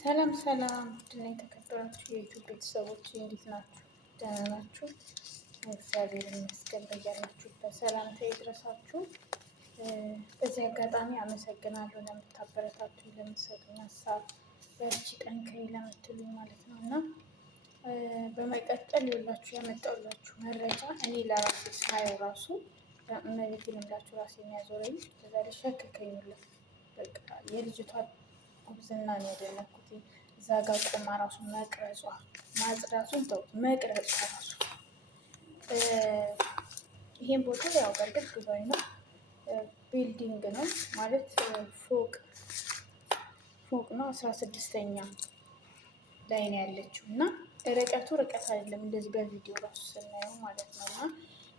ሰላም ሰላም ድና የተከበራችሁ የዩቱብ ቤተሰቦች እንዴት ናችሁ? ደህና ናችሁ? እግዚአብሔር ይመስገን። በያላችሁበት ሰላምታ ይድረሳችሁ። በዚህ አጋጣሚ አመሰግናለሁ ለምታበረታቱኝ፣ ለምትሰጡኝ ሀሳብ በርቺ ጠንክሪ ለምትሉኝ ማለት ነው እና በመቀጠል የላችሁ ያመጣሁላችሁ መረጃ እኔ ለራሴ ሳየው ራሱ እመቤት ልምላችሁ ራሴ የሚያዞረኝ በዛ ላይ ሸክከኝላ በቃ የልጅቷ ጉብዝና ነው ያደነኩት። እዛ ጋር ቆማ ራሱ መቅረጿ ማጽዳቱን ተው መቅረጿ ራሱ ይሄን ቦታ ያው በእርግጥ ዱባይ ነው፣ ቢልዲንግ ነው ማለት ፎቅ ነው። 16ኛ ላይ ነው ያለችው እና ርቀቱ ርቀት አይደለም እንደዚህ በቪዲዮ ራሱ ስናየው ማለት ነው። እና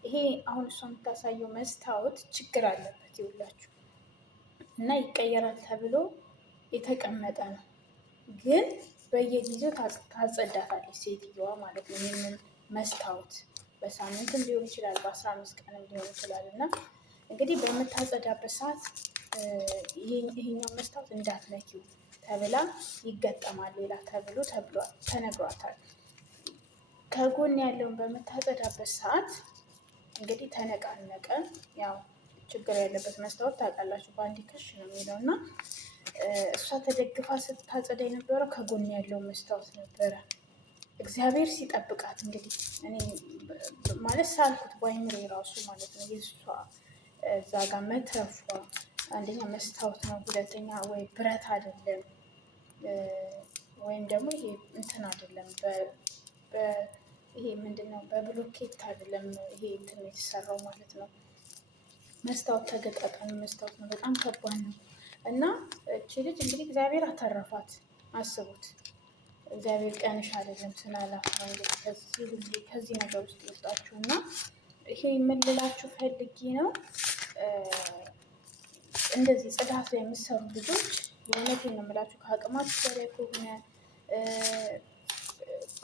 ይሄ አሁን እሷ የምታሳየው መስታወት ችግር አለበት ይውላችሁ እና ይቀየራል ተብሎ የተቀመጠ ነው። ግን በየጊዜው ታጸዳታለች ሴትዮዋ ማለት ነው። ይህንን መስታወት በሳምንትም ሊሆን ይችላል፣ በ15 ቀንም ሊሆን ይችላል። እና እንግዲህ በምታጸዳበት ሰዓት ይሄኛው መስታወት እንዳትነኪው ተብላ ይገጠማል ሌላ ተብሎ ተነግሯታል። ከጎን ያለውን በምታጸዳበት ሰዓት እንግዲህ ተነቃነቀ። ያው ችግር ያለበት መስታወት ታውቃላችሁ በአንድ ክሽ ነው የሚለው እና እሷ ተደግፋ ስታጸዳ የነበረው ከጎን ያለው መስታወት ነበረ። እግዚአብሔር ሲጠብቃት እንግዲህ እኔ ማለት ሳልኩት ባይምሬ ራሱ ማለት ነው የእሷ እዛ ጋር መትረፏ አንደኛ መስታወት ነው፣ ሁለተኛ ወይ ብረት አይደለም ወይም ደግሞ ይሄ እንትን አይደለም ይሄ ምንድነው በብሎኬት አይደለም ይሄ እንትን የተሰራው ማለት ነው። መስታወት ተገጣጣሚ መስታወት ነው። በጣም ከባድ ነው። እና እቺ ልጅ እንግዲህ እግዚአብሔር አተረፋት። አስቡት፣ እግዚአብሔር ቀንሽ አይደለም ስላላት ነው እንግዲህ ከዚህ ነገር ውስጥ ይወጣችሁ። እና ይሄ የምልላችሁ ፈልጌ ነው እንደዚህ ጽዳት ላይ የምትሰሩ ልጆች የእውነቴን ነው የምላችሁ ከአቅማችሁ በላይ ከሆነ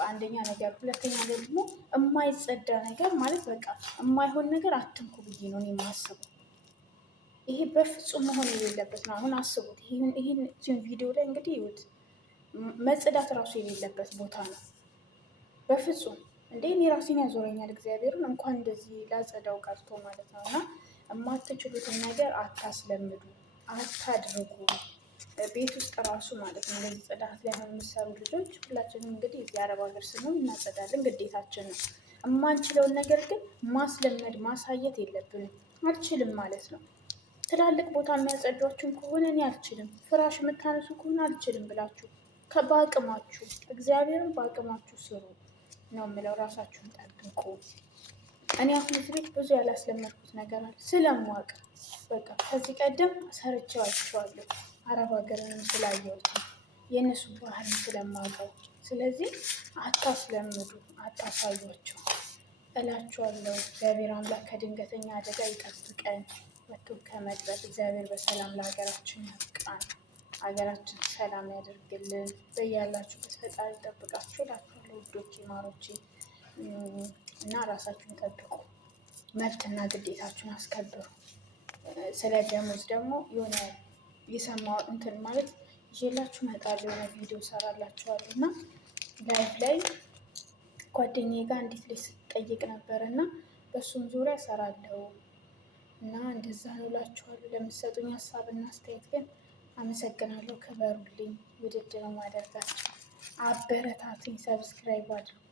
አንደኛ ነገር፣ ሁለተኛ ደግሞ የማይጸዳ ነገር ማለት በቃ የማይሆን ነገር አትንኩ ብዬ ነው እኔ የማስበው። ይሄ በፍጹም መሆን የሌለበት ነው። አሁን አስቡት፣ ይህን ቪዲዮ ላይ እንግዲህ ይሁት መጽዳት እራሱ የሌለበት ቦታ ነው በፍጹም። እንዴ እኔ ራሴን ያዞረኛል እግዚአብሔርን እንኳን እንደዚህ ላጸዳው ቀርቶ ማለት ነው። እና የማትችሉትን ነገር አታስለምዱ፣ አታድርጉ። ቤት ውስጥ ራሱ ማለት ነው እንደዚህ ጽዳት ላይ የምትሰሩ ልጆች ሁላችንም እንግዲህ እዚህ አረብ ሀገር ስንሆን እናጸዳለን፣ ግዴታችን ነው። የማንችለውን ነገር ግን ማስለመድ ማሳየት የለብንም። አልችልም ማለት ነው። ትላልቅ ቦታ የሚያጸዷችሁን ከሆነ እኔ አልችልም፣ ፍራሽ የምታነሱ ከሆነ አልችልም ብላችሁ በአቅማችሁ እግዚአብሔርን በአቅማችሁ ስሩ ነው የምለው። ራሳችሁን ጠብቁ። እኔ አሁን እዚህ ቤት ብዙ ያላስለመድኩት ነገር አለ ስለማውቅ በቃ ከዚህ ቀደም ሰርቼዋለሁ አረብ ሀገርንም ስላየሁት የእነሱ ባህል ስለማውቀው። ስለዚህ አታስለምዱ፣ አታሳዩቸው እላችኋለሁ። እግዚአብሔር አምላክ ከድንገተኛ አደጋ ይጠብቀን፣ መቶ ከመቅረት እግዚአብሔር በሰላም ለሀገራችን ያብቃን፣ ሀገራችን ሰላም ያደርግልን። በያላችሁበት ፈጣሪ ይጠብቃችሁ እላችኋለሁ ውዶቼ ማሮቼ። እና ራሳችሁን ጠብቁ፣ መብትና ግዴታችሁን አስከብሩ። ስለ ደሞዝ ደግሞ የሆነ የሰማው እንትን ማለት ይዤላችሁ እመጣለሁ፣ የሆነ ቪዲዮ ሰራላችኋለሁ። እና ላይፍ ላይ ጓደኛዬ ጋር እንዴት ላይ ስትጠይቅ ነበር እና በእሱም ዙሪያ ሰራለሁ እና እንደዛ ነው እላችኋለሁ። ለምትሰጡኝ ሀሳብና አስተያየት ግን አመሰግናለሁ። ክበሩልኝ። ውድድ ነው ማደርጋችሁ። አበረታቱኝ፣ ሰብስክራይብ አድርጉ።